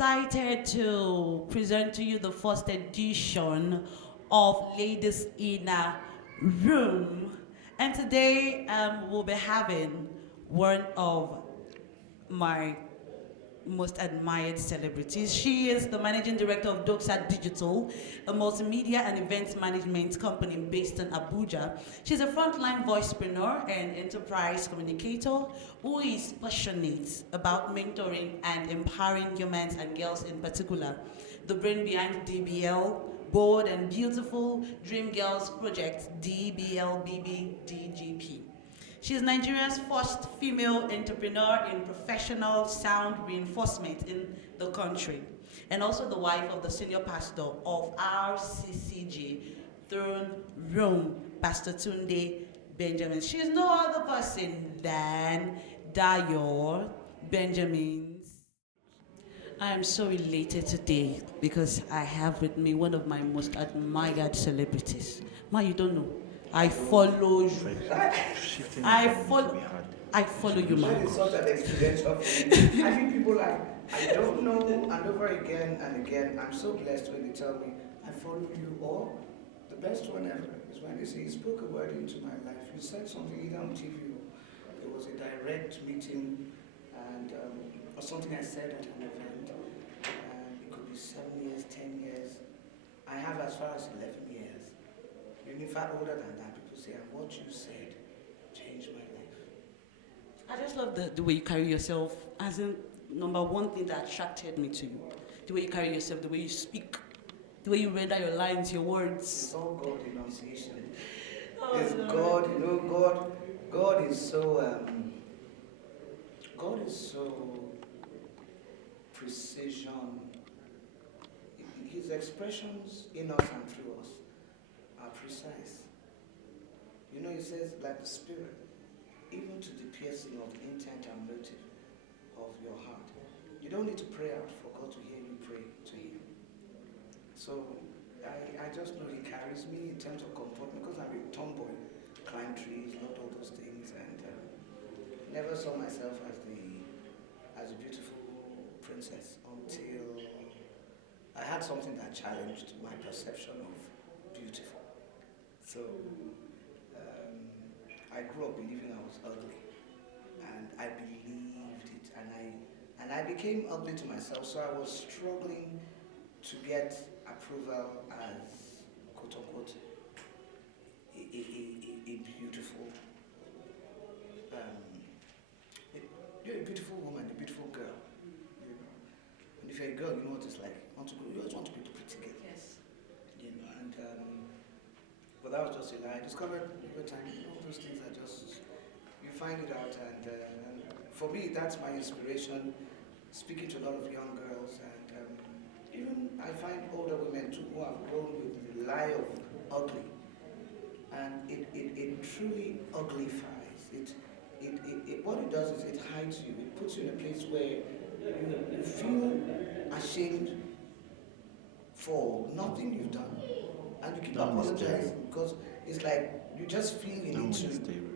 excited to present to you the first edition of Ladies in a Room. And today we'll be having one of my most admired celebrities. She is the managing director of Doxa Digital, a multimedia and events management company based in Abuja. She's a frontline voicepreneur and enterprise communicator who is passionate about mentoring and empowering humans and girls in particular. The brain behind DBL, Bold and Beautiful Dream Girls Project, DBLBBDGP. She is Nigeria's first female entrepreneur in professional sound reinforcement in the country, and also the wife of the senior pastor of RCCG Throne Room, Pastor Dayo Benjamins. She is no other person than Dayo Benjamins. I am so elated today because I have with me one of my most admired celebrities. Ma, you don't know. I follow you. I follow you, man. It's such an experiential thing. I think people like, I don't know, and over again and again. I'm so blessed when they tell me, I follow you, or the best one ever is when they say, you spoke a word into my life. You said something either on TV or there was a direct meeting, and or something I said at an event. And it could be 7 years, 10 years. I have as far as 11 years. Even if I'm older than that, people say, and what you said changed my life. I just love the way you carry yourself. As in, number one thing that attracted me to you. The way you carry yourself, the way you speak, the way you render your lines, your words. It's all God enunciation. It's God, you know, God is so, precision. His expressions in us and through us are precise. You know, he says, like the Spirit, even to the piercing of the intent and motive of your heart. You don't need to pray out for God to hear you pray to him. So I just know he carries me in terms of comfort because I'm a tomboy, climb trees, not all those things, and never saw myself as a beautiful princess until I had something that challenged my perception of beautiful. So I grew up believing I was ugly, and I believed it, and I became ugly to myself. So I was struggling to get approval as quote unquote a beautiful, you're a beautiful woman, a beautiful girl. You know, and if you're a girl, you know what it's like. You always want to be the pretty girl. Yes. You know, and but that was just a lie. I discovered over time, all those things are just, you find it out, and for me, that's my inspiration, speaking to a lot of young girls, and even I find older women too who have grown with the lie of ugly, and it truly uglifies. What it does is it hides you, it puts you in a place where you feel ashamed for nothing you've done. And you keep apologizing because it's like you just feel you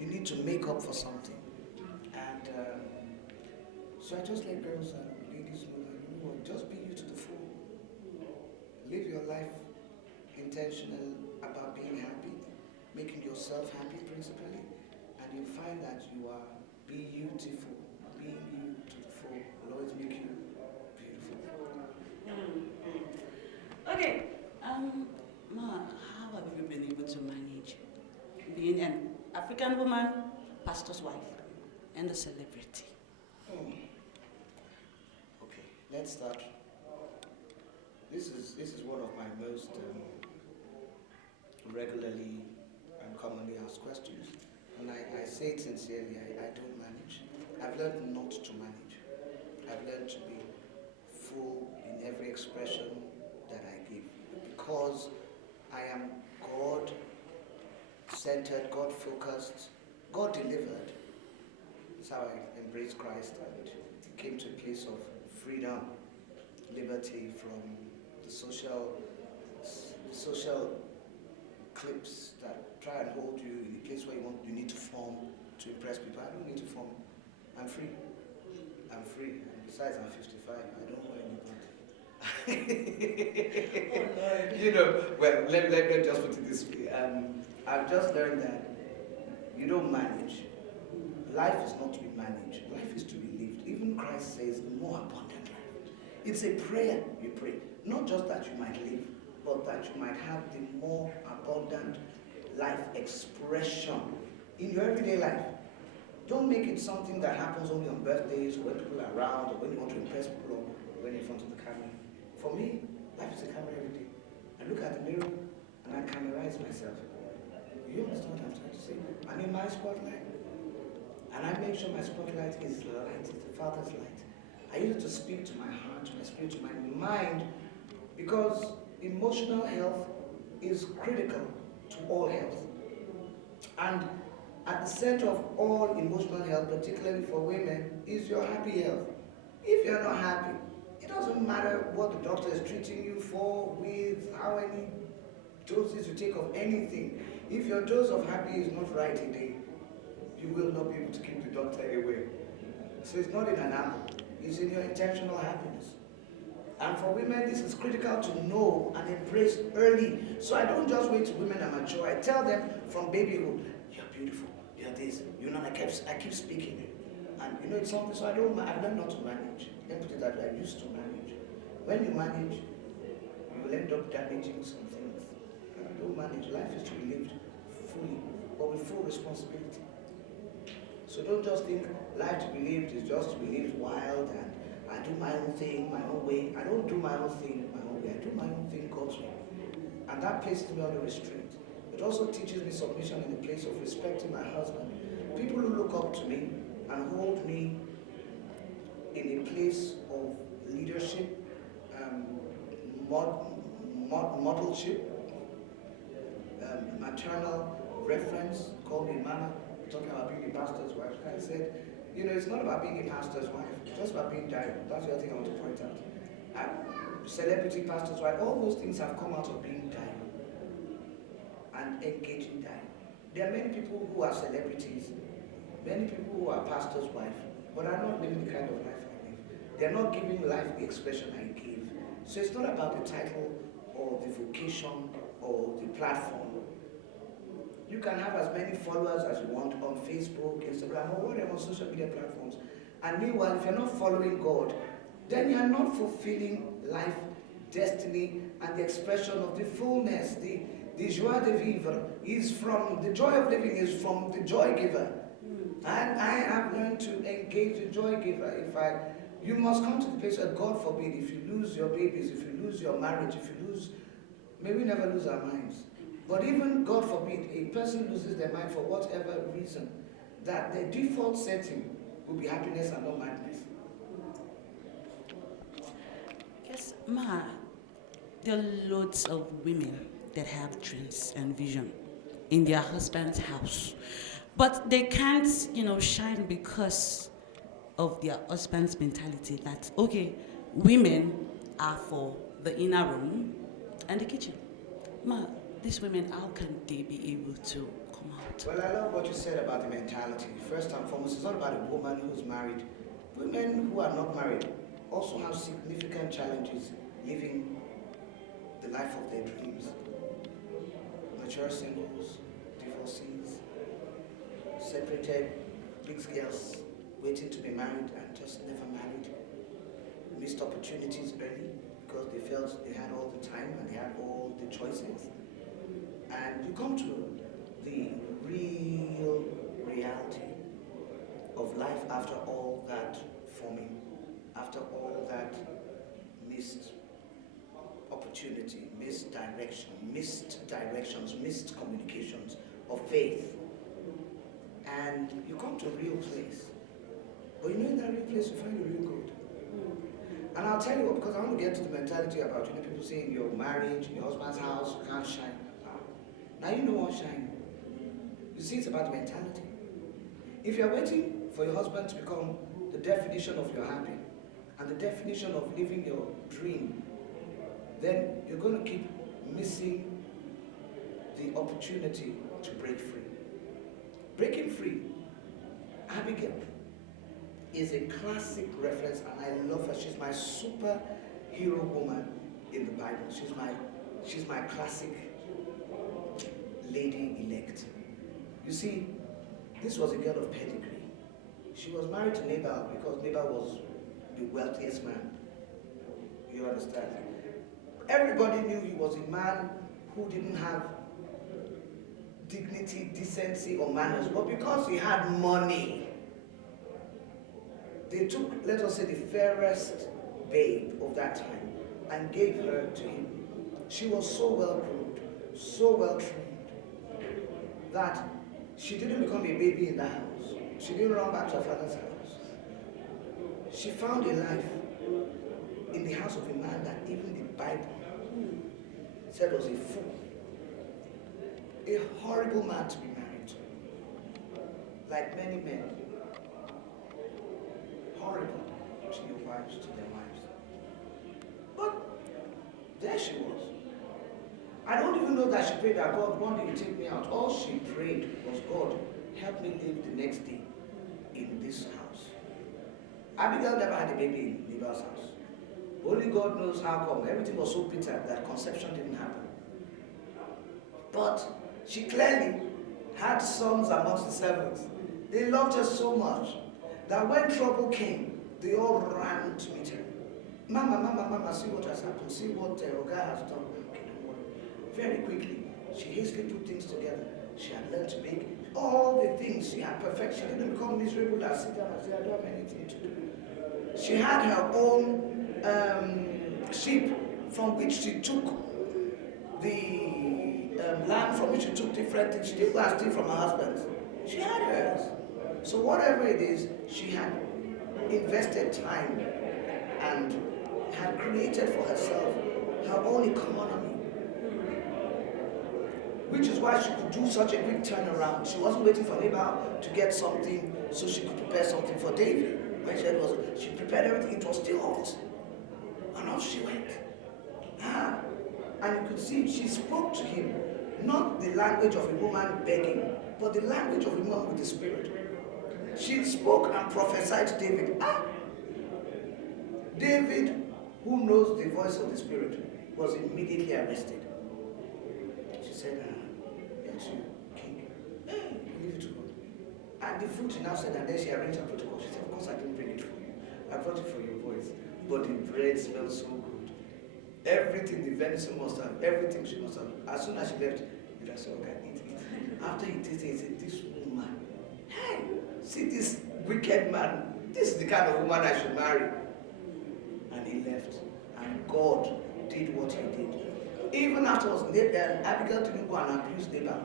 need to make up for something. And so I just let girls and ladies know that, you know what, just be you to the full. Live your life intentional about being happy, making yourself happy principally, and you'll find that you are beautiful. Being you to the full will always make you beautiful. Okay. Ma, how have you been able to manage being an African woman, pastor's wife, and a celebrity? Okay, let's start. This is one of my most regularly and commonly asked questions, and I say it sincerely. I don't manage. I've learned not to manage. I've learned to be full in every expression that I give because I am God-centered, God-focused, God-delivered. That's how I embraced Christ and came to a place of freedom, liberty from the social clips that try and hold you in a place where you need to form to impress people. I don't need to form. I'm free. And besides, I'm 55. I don't know anybody. You know, well, let me just put it this way. I've just learned that you don't manage. Life is not to be managed. Life is to be lived. Even Christ says the more abundant life. It's a prayer you pray. Not just that you might live, but that you might have the more abundant life expression in your everyday life. Don't make it something that happens only on birthdays, or when people are around, or when you want to impress people, or when you're in front of the camera. For me, life is a camera every day. I look at the mirror and I cameraize myself. You understand what I'm trying to say? I'm in my spotlight. And I make sure my spotlight is light, it's the Father's light. I use it to speak to my heart, to my spirit, to my mind, because emotional health is critical to all health. And at the center of all emotional health, particularly for women, is your happy health. If you're not happy, it doesn't matter what the doctor is treating you for, with how many doses you take of anything. If your dose of happy is not right today, you will not be able to keep the doctor away. So it's not in an apple, it's in your intentional happiness. And for women, this is critical to know and embrace early. So I don't just wait till women are mature. I tell them from babyhood, you're beautiful, you're this, you know, I keep speaking it. And you know, it's something, so I've learned not to manage. Let me put it that way, I used to manage. When you manage, you will end up damaging some things. Don't manage. Life is to be lived fully, but with full responsibility. So don't just think life to be lived is just to be lived wild and I do my own thing, my own way. I don't do my own thing my own way. I do my own thing God's way. And that places me under restraint. It also teaches me submission in the place of respecting my husband. People who look up to me and hold me in a place of leadership, modelship, maternal reference, called me mama, talking about being a pastor's wife. I said, you know, it's not about being a pastor's wife, it's just about being Dayo. That's the other thing I want to point out. Celebrity pastor's wife, all those things have come out of being Dayo and engaging Dayo. There are many people who are celebrities, many people who are pastor's wife, but are not living the kind of life I live. They're not giving life the expression I give. So it's not about the title or the vocation or the platform. You can have as many followers as you want on Facebook, Instagram, or whatever social media platforms. And meanwhile, if you're not following God, then you're not fulfilling life, destiny, and the expression of the fullness. The joie de vivre is from, the joy of living is from the joy giver. And I have learned to engage the joy giver. You must come to the place where, God forbid, if you lose your babies, if you lose your marriage, if you lose, may we never lose our minds. But even, God forbid, a person loses their mind for whatever reason, that the default setting will be happiness and not madness. Yes, Ma, there are loads of women that have dreams and vision in their husband's house. But they can't, shine because of their husband's mentality that, okay, women are for the inner room and the kitchen. Ma, these women, how can they be able to come out? Well, I love what you said about the mentality. First and foremost, it's not about a woman who's married. Women who are not married also have significant challenges living the life of their dreams. Mature singles, divorcees, separated, mixed girls waiting to be married and just never married, missed opportunities early because they felt they had all the time and they had all the choices. And you come to the real reality of life after all that forming, after all that missed opportunity, missed directions, missed communications of faith. And you come to a real place. But in that real place, you find the real good. And I'll tell you what, because I want to get to the mentality about, people saying your marriage, your husband's house, you can't shine. Now you know what shine. You see, it's about the mentality. If you're waiting for your husband to become the definition of your happy and the definition of living your dream, then you're going to keep missing the opportunity to break free. Breaking free, Abigail, is a classic reference, and I love her. She's my superhero hero woman in the Bible. She's my classic lady elect. You see, this was a girl of pedigree. She was married to Nabal because Nabal was the wealthiest man. You understand? Everybody knew he was a man who didn't have dignity, decency, or manners, but because he had money, they took, let us say, the fairest babe of that time and gave her to him. She was so well groomed, so well trained, that she didn't become a baby in the house. She didn't run back to her father's house. She found a life in the house of a man that even the Bible said was a fool. A horrible man to be married to. Like many men. Horrible to your wives, to their wives. But there she was. I don't even know that she prayed that God, one day you take me out. All she prayed was, God, help me live the next day in this house. Abigail never had a baby in Nabal's house. Only God knows how come. Everything was so bitter that conception didn't happen. But she clearly had sons amongst the servants. They loved her so much that when trouble came, they all ran to meet her. Mama, mama, mama, see what has happened. See what Oga has done. Okay, don't worry. Very quickly, she hastily put things together. She had learned to make all the things. She had perfect. She didn't become miserable and sit down and say, I don't have anything to do. She had her own sheep from which she took the land from which she took different things. She didn't go and steal from her husband. She had hers. So whatever it is, she had invested time and had created for herself her own economy. Which is why she could do such a quick turnaround. She wasn't waiting for Nabal to get something so she could prepare something for David. When she prepared everything, it was still hot. And off she went. And you could see she spoke to him, not the language of a woman begging, but the language of a woman with the spirit. She spoke and prophesied to David. David, who knows the voice of the spirit, was immediately arrested. She said, yes, you, king. Leave it to God. And the fruit she now said, and then she arranged her protocol. She said, of course I didn't bring it for you. I brought it for your voice. But the bread smells so good. Everything, the venison must have, everything she must have. As soon as she left, you just said, okay, eat it. After he tasted it, he said, this woman, hey, see this wicked man. This is the kind of woman I should marry. And he left. And God did what he did. Even afterwards, Abigail didn't go and abuse Nabal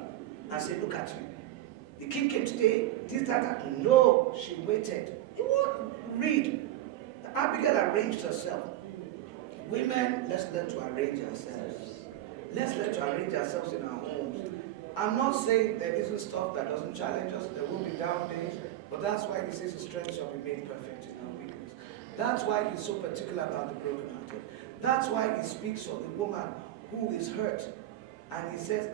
and say, look at you. The king came today, this, that. No, she waited. You won't read. Abigail arranged herself. Women, let's learn to arrange ourselves. Let's learn to arrange ourselves in our homes. I'm not saying there isn't stuff that doesn't challenge us. There will be down days. But that's why he says the strength shall be made perfect in our weakness. That's why he's so particular about the brokenhearted. That's why he speaks of the woman who is hurt. And he says,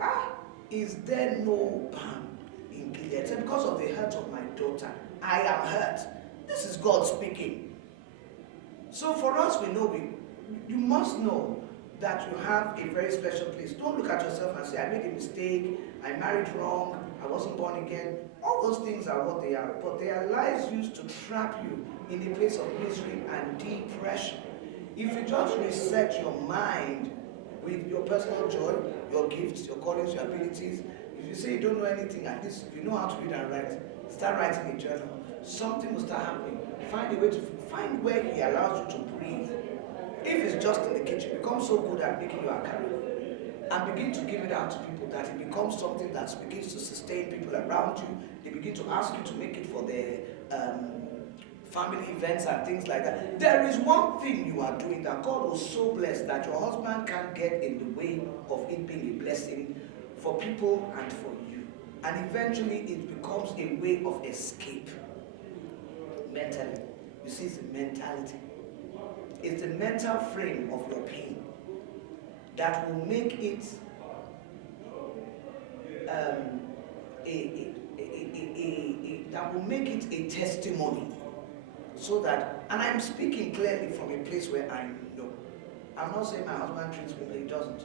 is there no balm in Gilead? He said, because of the hurt of my daughter, I am hurt. This is God speaking. So for us, we know, you must know that you have a very special place. Don't look at yourself and say, I made a mistake, I married wrong, I wasn't born again. All those things are what they are, but they are lies used to trap you in a place of misery and depression. If you just reset your mind with your personal joy, your gifts, your callings, your abilities, if you say you don't know anything, at least if you know how to read and write, start writing a journal. Something will start happening. Find a way to find where he allows you to breathe. If it's just in the kitchen, become so good at making your career and begin to give it out to people that it becomes something that begins to sustain people around you. They begin to ask you to make it for their family events and things like that. There is one thing you are doing that God was so blessed that your husband can't get in the way of it being a blessing for people and for you. And eventually it becomes a way of escape. Mentally. You see, it's a mentality. It's the mental frame of your pain that will make it a testimony. So that, and I'm speaking clearly from a place where I know. I'm not saying my husband treats me, but he doesn't.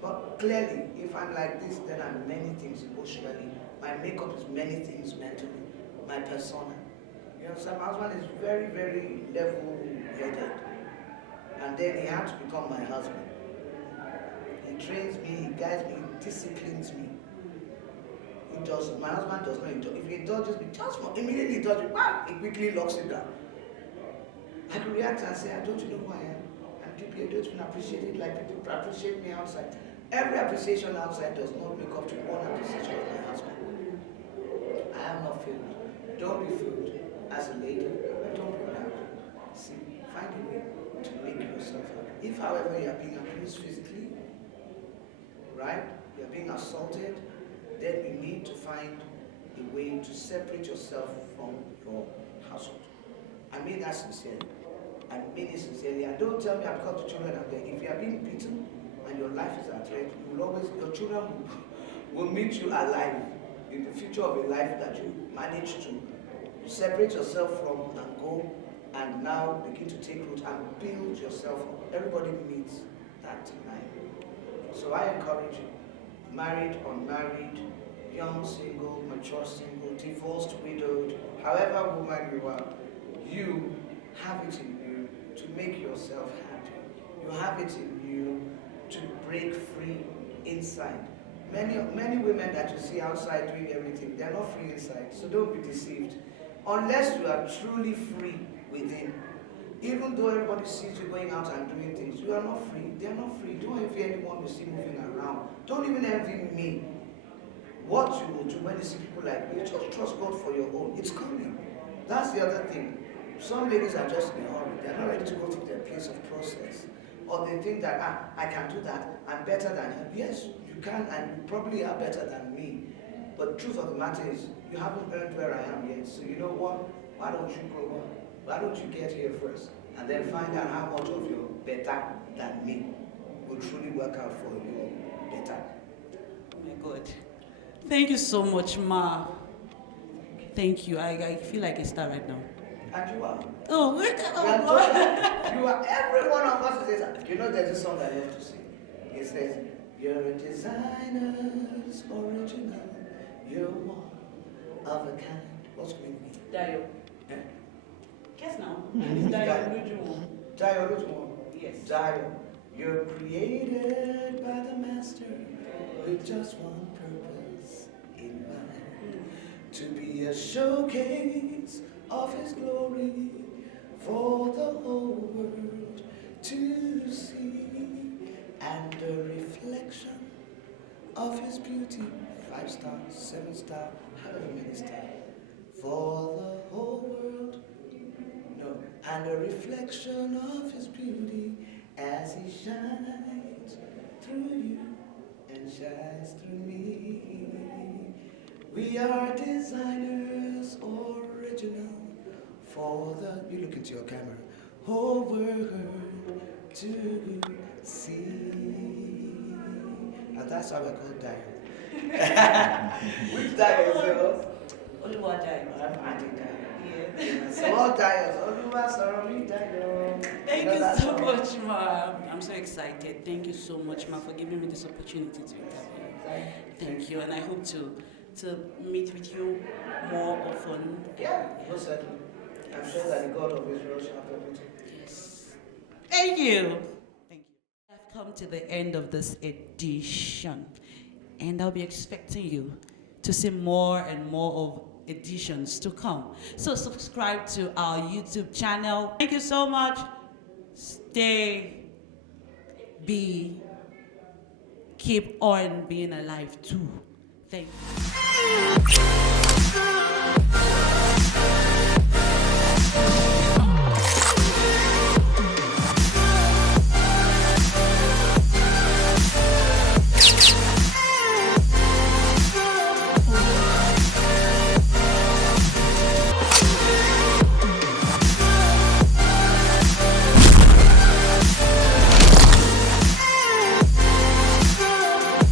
But clearly, if I'm like this, then I'm many things emotionally. My makeup is many things mentally. My persona. You know, so my husband is very, very level-headed. And then he had to become my husband. He trains me, he guides me, he disciplines me. He does. My husband does not indulge. If he indulges me, immediately he does it. He quickly locks it down. I can react and say, don't you know who I am? And people don't even appreciate it like people appreciate me outside. Every appreciation outside does not make up to one appreciation of my husband. I am not filled. Don't be filled as a lady. Don't be proud. See, find a way to make yourself happy. If, however, you are being abused physically, right? You are being assaulted, then you need to find a way to separate yourself from your household. I mean that sincerely. I mean it sincerely. And don't tell me I've got the children out there. If you are being beaten and your life is at risk, your children will meet you alive in the future of a life that you manage to separate yourself from and go and now begin to take root and build yourself up. Everybody needs that time. So I encourage you, married, unmarried, young, single, mature, single, divorced, widowed, however woman you are, you have it in you to make yourself happy. You have it in you to break free inside. Many women that you see outside doing everything, they're not free inside, so don't be deceived. Unless you are truly free within. Even though everybody sees you going out and doing things, you are not free. They are not free. Don't envy anyone you see moving around. Don't even envy me. What you will do when you see people like me, just trust God for your own. It's coming. That's the other thing. Some ladies are just in a hurry. They're not ready to go through their place of process. Or they think that, I can do that. I'm better than him. Yes, you can, and you probably are better than me. But the truth of the matter is, you haven't earned where I am yet. So you know what? Why don't you grow up? Why don't you get here first? And then find out how much of your better than me will truly work out for you better. Oh my God. Thank you so much, Ma. Thank you. I feel like a star right now. And you are. Oh, look at you are. Every one of us is this. You know there's a song I love to sing. It says, you're a designer's original. You're one of a kind. What's going on? Dayo. Eh? Guess now. It's Dayo Olujuwon. Dayo Olujuwon. Yes. Dayo. You're created by the master with just one purpose in mind. To be a showcase of his glory for the whole world to see, and a reflection of his beauty, 5 stars, 7 stars, however many stars, for the whole world, no, and a reflection of his beauty as he shines through you and shines through me. We are designers original for the, you look into your camera, whole world to see. And that's how we're called Dayo. Which Dayo is yours? Olujuwon. I'm Aunty D. Yeah. So all Dayos, Oluwa sọ̀rọ̀ mi Dayo. Thank you so much, Ma. I'm so excited. Thank you so much, Ma, for giving me this opportunity to interview. Thank you, and I hope to meet with you more often. Yeah, most certainly. I'm sure that the God of Israel shall permit it. Yes. Thank you. Thank you. I've come to the end of this edition, and I'll be expecting you to see more and more of editions to come. So subscribe to our YouTube channel. Thank you so much. Keep on being alive too. Thank you.